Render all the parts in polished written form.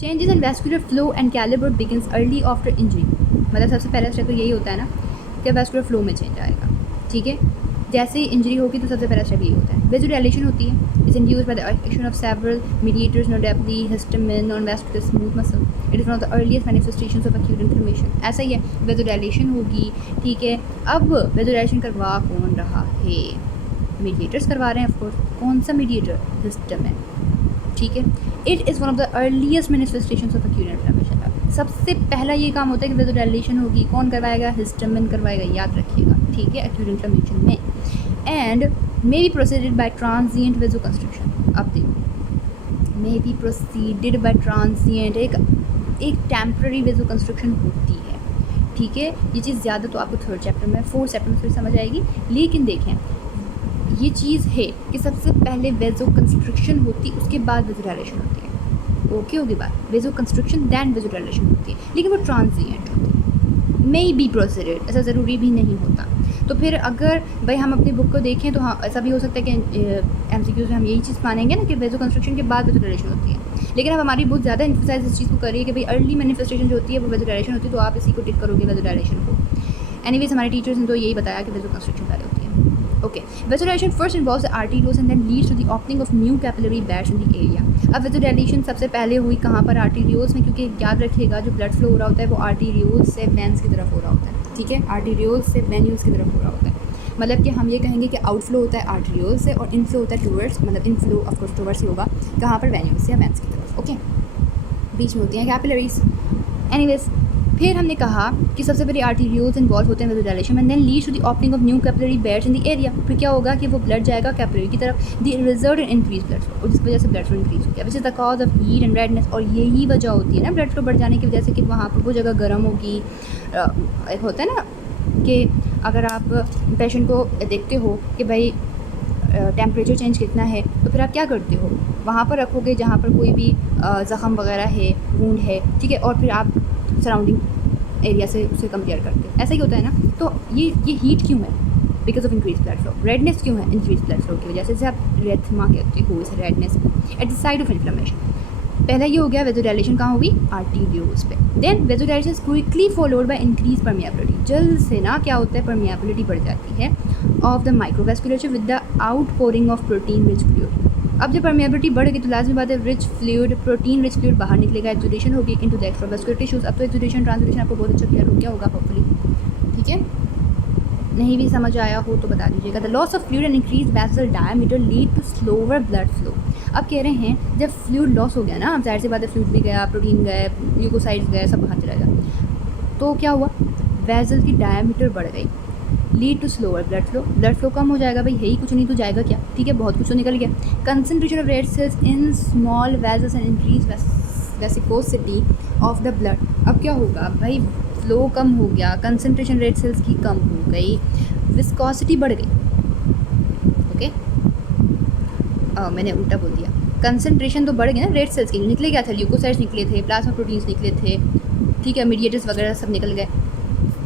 Changes in vascular flow and calibre begins early after injury, मतलब सबसे पहला step तो यही होता है ना कि वैस्कुलर फ्लो में चेंज आएगा, ठीक है। जैसे ही इंजरी होगी तो सबसे पहला स्टेप यही होता है। वेसोडाइलेशन होती है, is induced by the action of several mediators, notably histamine on vascular smooth muscle. It is one of the earliest manifestations of acute inflammation. ऐसा ही है, वेसोडाइलेशन होगी, ठीक है। अब वेसोडाइलेशन करवा कौन रहा है? मीडिएटर्स करवा रहे हैं ऑफकोर्स। कौन सा मीडिएटर? हिस्टामिन, ठीक है। It is one of the earliest manifestations of acute inflammation. सबसे पहला ये काम होता है कि वेसोडाइलेशन होगी, कौन करवाएगा? हिस्टामिन करवाएगा, याद रखिएगा, ठीक है, एक्यूट इन्फ्लेमेशन में। And may be proceeded by transient vasoconstriction. अब देखो, may be proceeded by transient, एक टेम्प्रेरी वेसोकंस्ट्रिक्शन होती है, ठीक है। ये चीज़ ज़्यादा तो आपको थर्ड चैप्टर में, फोर्थ चैप्टर में फिर समझ आएगी, लेकिन देखें ये चीज़ है कि सबसे पहले वेसोकंस्ट्रिक्शन होती, उसके बाद वेसोडाइलेशन होती है। ओके होगी बात, वेसोकंस्ट्रिक्शन दैन वेसोडाइलेशन होती है, लेकिन वो ट्रांजिएंट होती है। मे बी प्रोसीडेड, ऐसा ज़रूरी भी नहीं होता। तो फिर अगर भाई हम अपनी बुक को देखें तो हाँ, ऐसा भी हो सकता है कि MCQs में हम यही चीज़ मानेंगे ना कि वेसोकंस्ट्रिक्शन के बाद वेसोडाइलेशन होती है, लेकिन अब हमारी बुक ज़्यादा एम्फसाइज इस चीज़ को कर रही है कि भाई अर्ली मैनिफेस्टेशन जो होती है वो वेसोडाइलेशन होती है, तो आप इसी को टिक करोगे वेसोडाइलेशन को। एनीवेज हमारे टीचर्स ने तो यही बताया कि वेसोकंस्ट्रिक्शन पहले होती है। Okay, vasodilation first involves the arterioles and then leads to the opening of new capillary beds in the area. अब वेसोडाइलेशन सबसे पहले हुई कहाँ पर? आर्टेरियोल्स में, क्योंकि याद रखिएगा जो ब्लड फ्लो हो रहा होता है वो आर्टेरियोल्स से वेन्स की तरफ हो रहा होता है, ठीक है। आर्टेरियोल्स से वेन्यूल्स की तरफ हो रहा होता है, मतलब कि हम ये कहेंगे कि आउटफ्लो होता है आर्टेरियोल्स से और इनफ्लो होता है टूवर्ड्स, मतलब इनफ्लो ऑफ कोर्स टूवर्ड्स ही होगा, कहाँ पर? वेन्यूल्स से या वेन्स की तरफ, ओके। बीच में होती हैं कैपिलरीज। एनीवेज, फिर हमने कहा कि सबसे पहले आर्टेरियोल्स इन्वॉल्व होते हैं vasodilation and then leads to the opening of new capillary beds in the area. फिर क्या होगा कि वो ब्लड जाएगा कैपिलरी की तरफ, the result in increase blood flow, और जिसकी वजह से ब्लड फ्लो इंक्रीज हो गया, which is the cause of heat and redness. और यही वजह होती है ना ब्लड फ्लो बढ़ जाने की वजह से कि वहाँ पर वो जगह गर्म होगी। एक होता है ना कि अगर आप पेशेंट को देखते हो कि भाई टेम्परेचर चेंज कितना है, तो फिर आप क्या करते हो? वहाँ पर रखोगे जहाँ पर कोई भी ज़ख़म वगैरह है, वूंड है, ठीक है, और फिर आप सराउंडिंग एरिया से उसे कंपेयर करते हैं। ऐसा ही होता है ना। तो ये हीट क्यों है? Because of increase blood flow. Redness क्यों है? इंक्रीज ब्लड फ्लो की वजह से, जैसे आप रेथमा कहते हो इस redness at the site of inflammation. पहला ये हो गया वेसोडाइलेशन कहाँ होगी? आर्टेरियोल्स पे। Then vasodilation is quickly followed by increase permeability. जल्द से ना क्या होता है? परमिएबिलिटी बढ़ जाती है of the microvasculature with the outpouring of protein rich fluid. अब जब परमिएबिलिटी बढ़ गई तो लाजमी बात है rich fluid, protein rich fluid बाहर निकलेगा, एक्सुडेशन होगी इनटू द एक्स्ट्रावेस्कुलर टिश्यूज। अब तो एक्सुडेशन ट्रांसलेशन आपको बहुत अच्छा क्लियर हो गया होगा होपफुली, ठीक है। नहीं भी समझ आया हो तो बता दीजिएगा। The loss of fluid and increase vessel diameter lead to slower blood flow. अब कह रहे हैं जब फ्लूइड लॉस हो गया ना, जाहिर सी बात है फ्लूइड भी गया, प्रोटीन गए, ल्यूकोसाइड्स गए, सब बाहर चला गया, तो क्या हुआ? वेसल की डायमीटर बढ़ गई, lead to slower blood flow. Blood flow कम हो जाएगा, भाई यही कुछ नहीं तो जाएगा क्या, ठीक है, बहुत कुछ तो निकल गया। Concentration of red cells in small vessels and increase viscosity of the blood. अब क्या होगा भाई? फ्लो कम हो गया, कंसंट्रेशन रेड सेल्स की कम हो गई, विस्कोसिटी बढ़ गई, ओके। मैंने उल्टा बोल दिया, कंसंट्रेशन तो बढ़ गई ना रेड सेल्स की, निकले क्या था? ल्यूकोसाइड्स निकले थे, प्लाज्मा प्रोटीन्स निकले थे, ठीक है, मीडिएटर्स वगैरह सब निकल गए,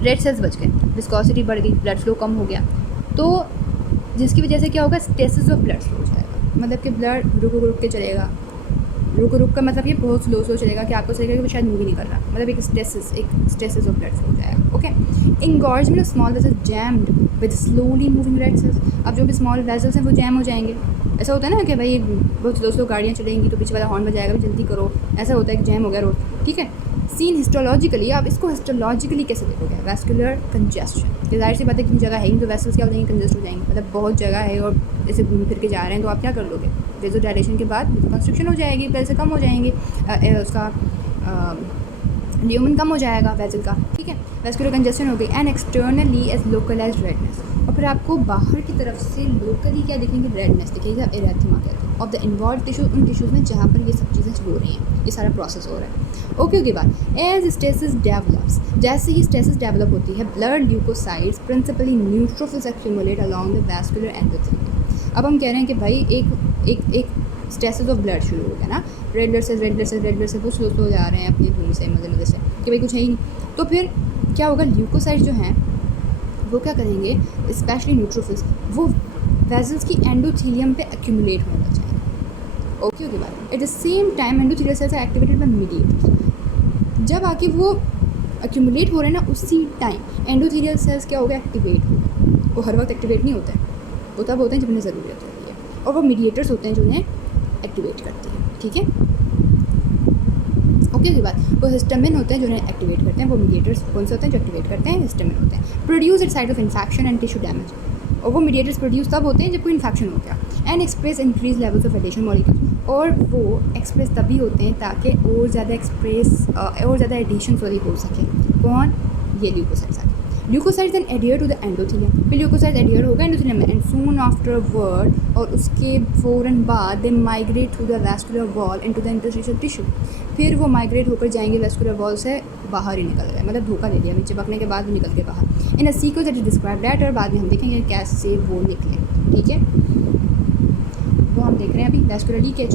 रेड सेल्स बच गए, विस्कोसिटी बढ़ गई, ब्लड फ्लो कम हो गया, तो जिसकी वजह से क्या होगा? स्टेसिस ऑफ ब्लड फ्लो हो जाएगा, मतलब कि ब्लड रुक रुक के चलेगा। रुक का मतलब ये बहुत स्लो चलेगा कि आपको चलेगा कि वो शायद मूव ही नहीं कर रहा, मतलब एक स्टेसिस ऑफ ब्लड फ्लो हो जाएगा, okay. Engorgement of small vessels jammed with slowly moving red cells. अब जो भी स्मॉल वेसल्स हैं वो जैम हो जाएंगे। ऐसा होता है ना कि भाई बहुत स्लो गाड़ियाँ चलेंगी तो पीछे वाला हॉर्न बजाएगा, भाई जल्दी करो, ऐसा होता है कि जैम हो गया रोड, ठीक है। सीन हिस्टोलॉजिकली, आप इसको हिस्टोलॉजिकली कैसे देखोगे? वैस्कुलर कंजेस्शन, तो जाहिर सी बात है कि जगह है ही तो वेसल्स क्या हो जाएंगे? कंजेस्ट हो जाएंगे, मतलब बहुत जगह है और ऐसे घूम फिर के जा रहे हैं, तो आप क्या कर लोगे? वेसोडाइलेशन के बाद कंस्ट्रक्शन हो जाएगी, पैसे कम हो जाएंगे, उसका ल्यूमन कम हो जाएगा वेसल का, ठीक है। वेस्कुलर कंजेस्शन हो गई and externally as localised redness. और फिर आपको बाहर की तरफ से लोकली क्या दिखेंगे? रेडनेस दिखेगा, एरेथमा कहते हैं, ऑफ द इन्वॉल्व टिश्यूज, उन टिश्यूज़ में जहाँ पर ये सब चीज़ें हो रही हैं, ये सारा प्रोसेस हो रहा है, ओके। के बाद एज स्टेसिस डेवलप्स, जैसे ही स्टेसिस डेवलप होती है, blood leucocytes principally neutrophils accumulate along the vascular endothelium. अब हम कह रहे हैं कि भाई एक स्टेसिस ऑफ ब्लड शुरू हो गया ना, रेड ब्लड से वो स्लो जा रहे हैं अपनी धूम से, मजे से कि भाई कुछ है ही नहीं। तो फिर क्या होगा? ल्यूकोसाइड्स जो हैं वो क्या करेंगे? स्पेशली न्यूट्रोफिल्स, वो वेसल्स की एंडोथेलियम पे एक्यूमुलेट होने लग जाएंगे, ओके ओके बात। At the same time endothelial cells are activated by mediators. जब आके वो एक्यूमुलेट हो रहे हैं ना, उसी टाइम एंडोथेलियल सेल्स क्या हो गया, एक्टिवेट हो गए। वो हर वक्त एक्टिवेट नहीं होता है, वो तब होते हैं जब उन्हें ज़रूरत होती है, और वो मीडिएटर्स होते हैं जो उन्हें एक्टिवेट करते हैं। ठीक है, ओके की बात। वो हिस्टामिन होते हैं जो उन्हें एक्टिवेट करते हैं, वो मीडिएटर्स कौन से होते हैं जो एक्टिवेट करते हैं, हिस्टामिन होते हैं। Produce at side of infection and tissue damage, और वो मीडिएटर्स प्रोड्यूस तब होते हैं जब कोई इन्फेक्शन हो गया। And express increase levels of adhesion molecules, और वो एक्सप्रेस तभी होते हैं ताकि और ज़्यादा एडिशन हो सके। कौन, ये ल्यूकोसाइड्स आते हैं। Leukocytes then adhere to the endothelium, फिर ल्यूकोसाइड्स एडियर होगा एंडोथेलियम में, एंड सून आफ्टर वर्ड, और उसके फ़ौरन बाद they migrate through the vascular wall into the interstitial tissue. फिर वो माइग्रेट होकर जाएंगे वैस्कुलर वॉल से बाहर ही निकल गए, मतलब धोखा दे दिया, नीचे चिपकने के बाद भी निकल के बाहर। In a sequence that is described later, बाद में हम देखेंगे कैसे वो निकले। ठीक है, वो हम देख रहे हैं अभी वैस्कुलर लीकेज।